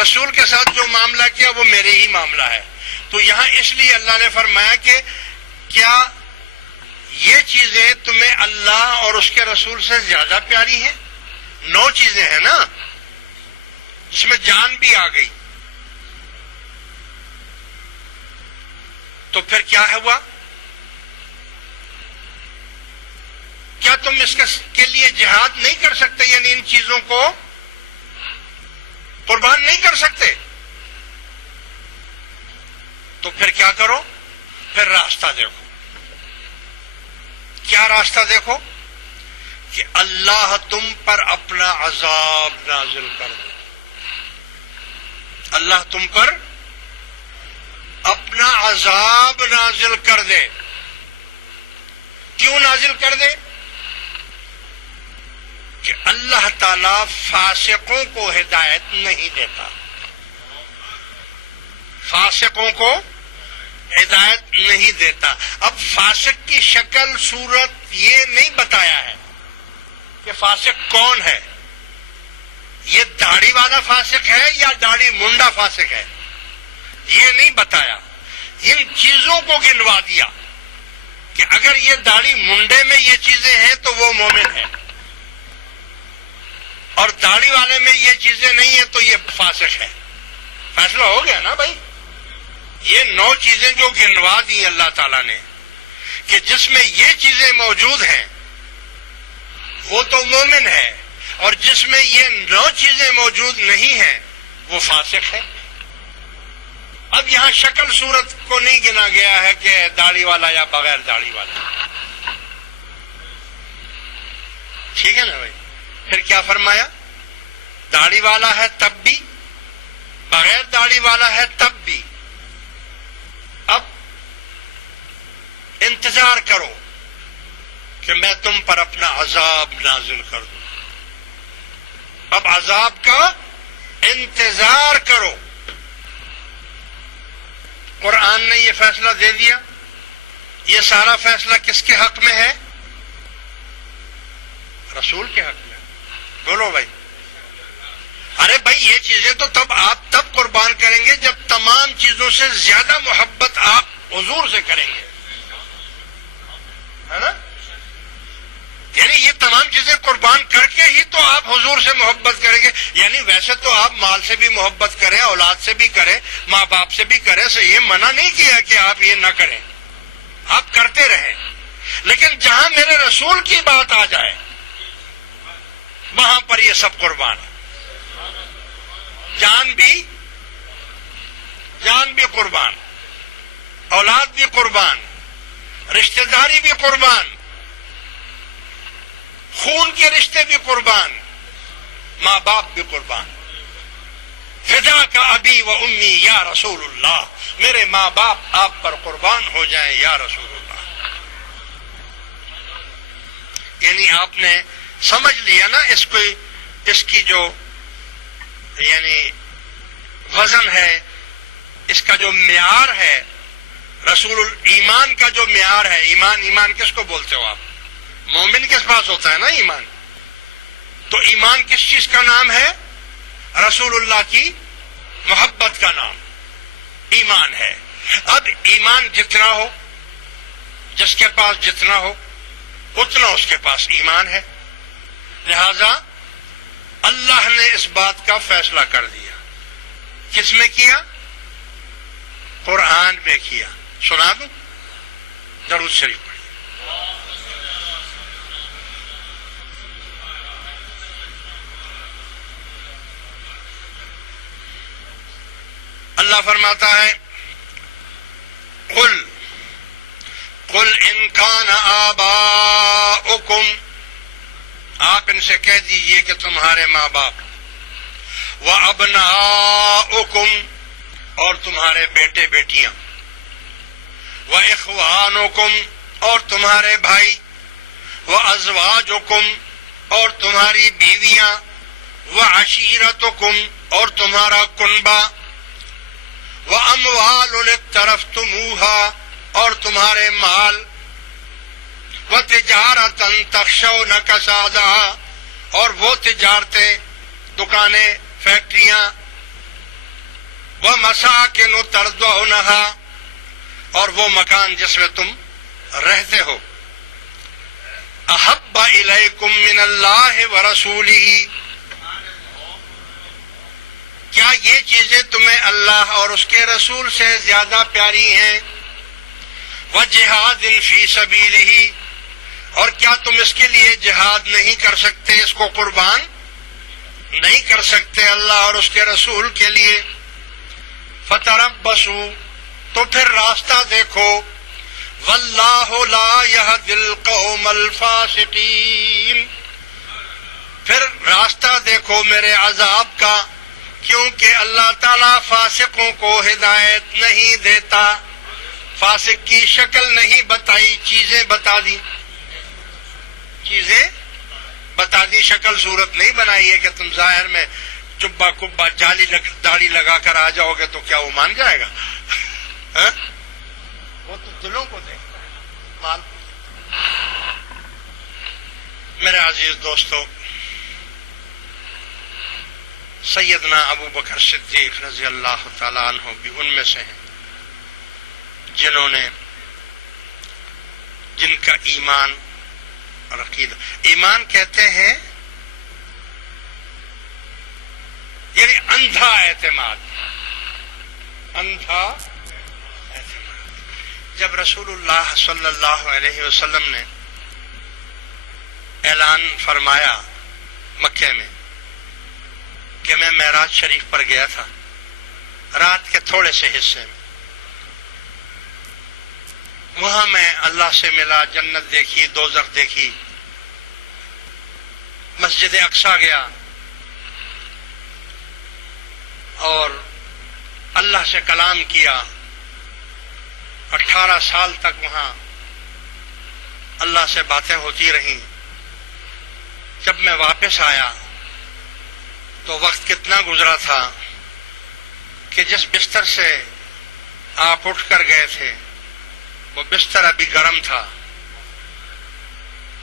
رسول کے ساتھ جو معاملہ کیا وہ میرے ہی معاملہ ہے. تو یہاں اس لیے اللہ نے فرمایا کہ کیا یہ چیزیں تمہیں اللہ اور اس کے رسول سے زیادہ پیاری ہیں؟ 9 چیزیں ہیں نا، جس میں جان بھی آ گئی. تو پھر کیا ہوا؟ کیا تم اس کے لیے جہاد نہیں کر سکتے؟ یعنی ان چیزوں کو قربان نہیں کر سکتے؟ تو پھر کیا کرو؟ پھر راستہ دیکھو. کیا راستہ دیکھو؟ کہ اللہ تم پر اپنا عذاب نازل کر دے. اللہ تم پر اپنا عذاب نازل کر دے. کیوں نازل کر دے؟ کہ اللہ تعالی فاسقوں کو ہدایت نہیں دیتا. فاسقوں کو ہدایت نہیں دیتا. اب فاسق کی شکل صورت یہ نہیں بتایا ہے کہ فاسق کون ہے. یہ داڑھی والا فاسق ہے یا داڑھی منڈا فاسق ہے، یہ نہیں بتایا. ان چیزوں کو گنوا دیا کہ اگر یہ داڑھی منڈے میں یہ چیزیں ہیں تو وہ مومن ہے، اور داڑھی والے میں یہ چیزیں نہیں ہیں تو یہ فاسق ہے. فیصلہ ہو گیا نا بھائی. یہ 9 چیزیں جو گنوا دی اللہ تعالیٰ نے کہ جس میں یہ چیزیں موجود ہیں وہ تو مومن ہے، اور جس میں یہ 9 چیزیں موجود نہیں ہیں وہ فاسق ہے. اب یہاں شکل صورت کو نہیں گنا گیا ہے کہ داڑھی والا یا بغیر داڑھی والا. ٹھیک ہے نا بھائی. پھر کیا فرمایا؟ داڑھی والا ہے تب بھی، بغیر داڑھی والا ہے تب بھی. اب انتظار کرو کہ میں تم پر اپنا عذاب نازل کر دوں. اب عذاب کا انتظار کرو. قرآن نے یہ فیصلہ دے دیا. یہ سارا فیصلہ کس کے حق میں ہے؟ رسول کے حق میں. بولو بھائی. ارے بھائی یہ چیزیں تو آپ تب قربان کریں گے جب تمام چیزوں سے زیادہ محبت آپ حضور سے کریں گے، ہے نا؟ یعنی یہ تمام چیزیں قربان کر کے ہی تو آپ حضور سے محبت کریں گے. یعنی ویسے تو آپ مال سے بھی محبت کریں، اولاد سے بھی کریں، ماں باپ سے بھی کریں، سے یہ منع نہیں کیا کہ آپ یہ نہ کریں، آپ کرتے رہیں. لیکن جہاں میرے رسول کی بات آ جائے وہاں پر یہ سب قربان ہے. جان بھی قربان، اولاد بھی قربان، رشتہ داری بھی قربان، خون کے رشتے بھی قربان، ماں باپ بھی قربان. فدا کا ابی و امی یا رسول اللہ، میرے ماں باپ آپ پر قربان ہو جائیں یا رسول اللہ. یعنی آپ نے سمجھ لیا نا اس کی جو یعنی وزن ہے، اس کا جو معیار ہے، رسول ایمان کا جو معیار ہے. ایمان کس کو بولتے ہو آپ؟ مومن کس پاس ہوتا ہے نا ایمان. تو ایمان کس چیز کا نام ہے؟ رسول اللہ کی محبت کا نام ایمان ہے. اب ایمان جتنا ہو، جس کے پاس جتنا ہو اتنا اس کے پاس ایمان ہے. لہذا اللہ نے اس بات کا فیصلہ کر دیا. کس میں کیا؟ قرآن میں کیا. سنا دوں؟ درود شریف پڑھیے. اللہ فرماتا ہے قل ان کان آباؤکم، آپ ان سے کہہ دیجئے کہ تمہارے ماں باپ، وَأَبْنَاؤُكُمْ، اور تمہارے بیٹے بیٹیاں، وَإِخْوَانُكُمْ، اور تمہارے بھائی، وَأَزْوَاجُكُمْ، اور تمہاری بیویاں، وَعَشِيرَتُكُمْ، اور تمہارا کنبہ، وَأَمْوَالٌ اقْتَرَفْتُمُوهَا، اور تمہارے مال، وَتِجَارَةً تَخْشَوْنَ كَسَادَهَا، اور وہ تجارتیں، دکانیں، فیکٹریاں وَمَسَاكِنُ تَرْضَوْنَهَا، اور وہ مکان جس میں تم رہتے ہو. أَحَبَّ إِلَيْكُم مِّنَ اللَّهِ وَرَسُولِهِ، کیا یہ چیزیں تمہیں اللہ اور اس کے رسول سے زیادہ پیاری ہیں؟ وَجِهَادٍ فِي سَبِيلِهِ، اور کیا تم اس کے لیے جہاد نہیں کر سکتے، اس کو قربان نہیں کر سکتے اللہ اور اس کے رسول کے لیے؟ فَتَرَبَّصُوا، تو پھر راستہ دیکھو. وَاللَّهُ لَا يَهْدِي الْقَوْمَ الْفَاسِقِينَ، پھر راستہ دیکھو میرے عذاب کا، کیونکہ اللہ تعالیٰ فاسقوں کو ہدایت نہیں دیتا. فاسق کی شکل نہیں بتائی، چیزیں بتا دی، چیزیں بتا دی، شکل صورت نہیں بنائی ہے کہ تم ظاہر میں چبا کبا جالی داڑھی لگا کر آ جاؤ گے تو کیا وہ مان جائے گا؟ وہ تو دلوں کو دیکھتا ہے. میرے عزیز دوستو، سیدنا ابو بکر صدیق رضی اللہ تعالیٰ عنہ بھی ان میں سے ہیں جن کا ایمان اور عقیدہ، ایمان کہتے ہیں یعنی اندھا اعتماد، اندھا اعتماد. جب رسول اللہ صلی اللہ علیہ وسلم نے اعلان فرمایا مکے میں کہ میں معراج شریف پر گیا تھا رات کے تھوڑے سے حصے میں، وہاں میں اللہ سے ملا، جنت دیکھی، دوزخ دیکھی، مسجد اقصی گیا اور اللہ سے کلام کیا. 18 سال تک وہاں اللہ سے باتیں ہوتی رہیں. جب میں واپس آیا تو وقت کتنا گزرا تھا کہ جس بستر سے آپ اٹھ کر گئے تھے وہ بستر ابھی گرم تھا.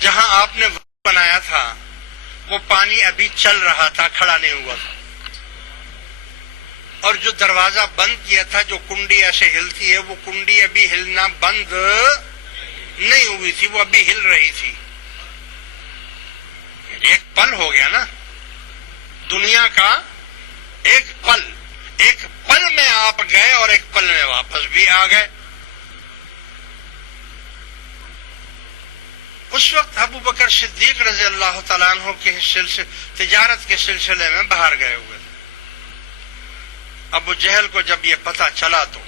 جہاں آپ نے بنایا تھا وہ پانی ابھی چل رہا تھا، کھڑا نہیں ہوا تھا. اور جو دروازہ بند کیا تھا، جو کنڈی ایسے ہلتی ہے، وہ کنڈی ابھی ہلنا بند نہیں ہوئی تھی، وہ ابھی ہل رہی تھی. ایک پل ہو گیا نا دنیا کا، ایک پل میں آپ گئے اور ایک پل میں واپس بھی آ گئے. اس وقت ابو بکر صدیق رضی اللہ تعالیٰ عنہ کے تجارت کے سلسلے میں باہر گئے ہوئے تھے. ابو جہل کو جب یہ پتہ چلا تو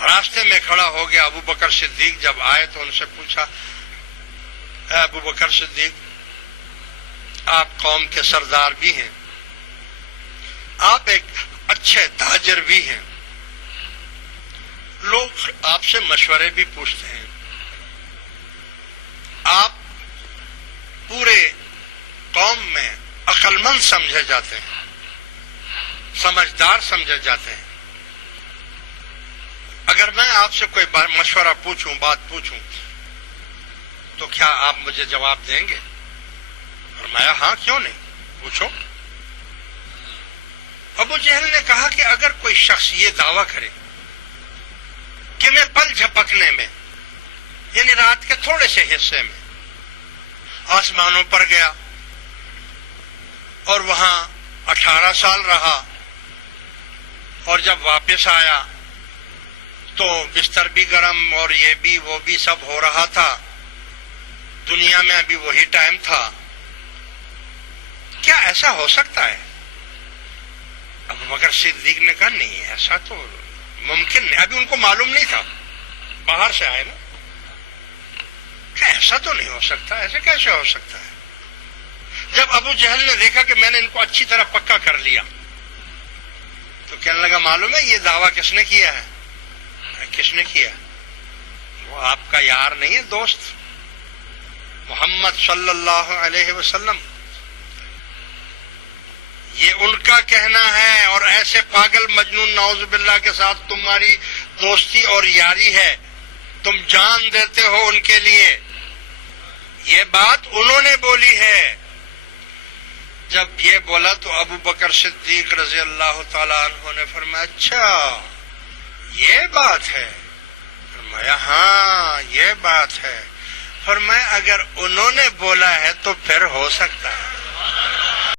راستے میں کھڑا ہو گیا. ابو بکر صدیق جب آئے تو ان سے پوچھا، اے ابو بکر صدیق، آپ قوم کے سردار بھی ہیں، آپ ایک اچھے تاجر بھی ہیں، لوگ آپ سے مشورے بھی پوچھتے ہیں، آپ پورے قوم میں عقل مند سمجھے جاتے ہیں، سمجھدار سمجھے جاتے ہیں. اگر میں آپ سے کوئی مشورہ پوچھوں، بات پوچھوں، تو کیا آپ مجھے جواب دیں گے؟ فرمایا ہاں، کیوں نہیں، پوچھو. ابو جہل نے کہا کہ اگر کوئی شخص یہ دعویٰ کرے کہ میں پل جھپکنے میں، یعنی رات کے تھوڑے سے حصے میں آسمانوں پر گیا اور وہاں 18 سال رہا، اور جب واپس آیا تو بستر بھی گرم اور یہ بھی وہ بھی سب ہو رہا تھا، دنیا میں ابھی وہی ٹائم تھا، کیا ایسا ہو سکتا ہے؟ ابو بکر صدیق نے کہا نہیں، ایسا تو ممکن نہیں. ابھی ان کو معلوم نہیں تھا، باہر سے آئے نا، کہ ایسا تو نہیں ہو سکتا، ایسے کیسے ہو سکتا ہے؟ جب ابو جہل نے دیکھا کہ میں نے ان کو اچھی طرح پکا کر لیا تو کہنے لگا، معلوم ہے یہ دعویٰ کس نے کیا ہے؟ کس نے کیا؟ وہ آپ کا یار نہیں ہے، دوست محمد صلی اللہ علیہ وسلم. یہ ان کا کہنا ہے، اور ایسے پاگل مجنون نعوذ باللہ کے ساتھ تمہاری دوستی اور یاری ہے، تم جان دیتے ہو ان کے لیے. یہ بات انہوں نے بولی ہے. جب یہ بولا تو ابو بکر صدیق رضی اللہ تعالیٰ عنہ نے فرمایا اچھا یہ بات ہے؟ فرمایا ہاں یہ بات ہے۔ فرمایا اگر انہوں نے بولا ہے تو پھر ہو سکتا ہے۔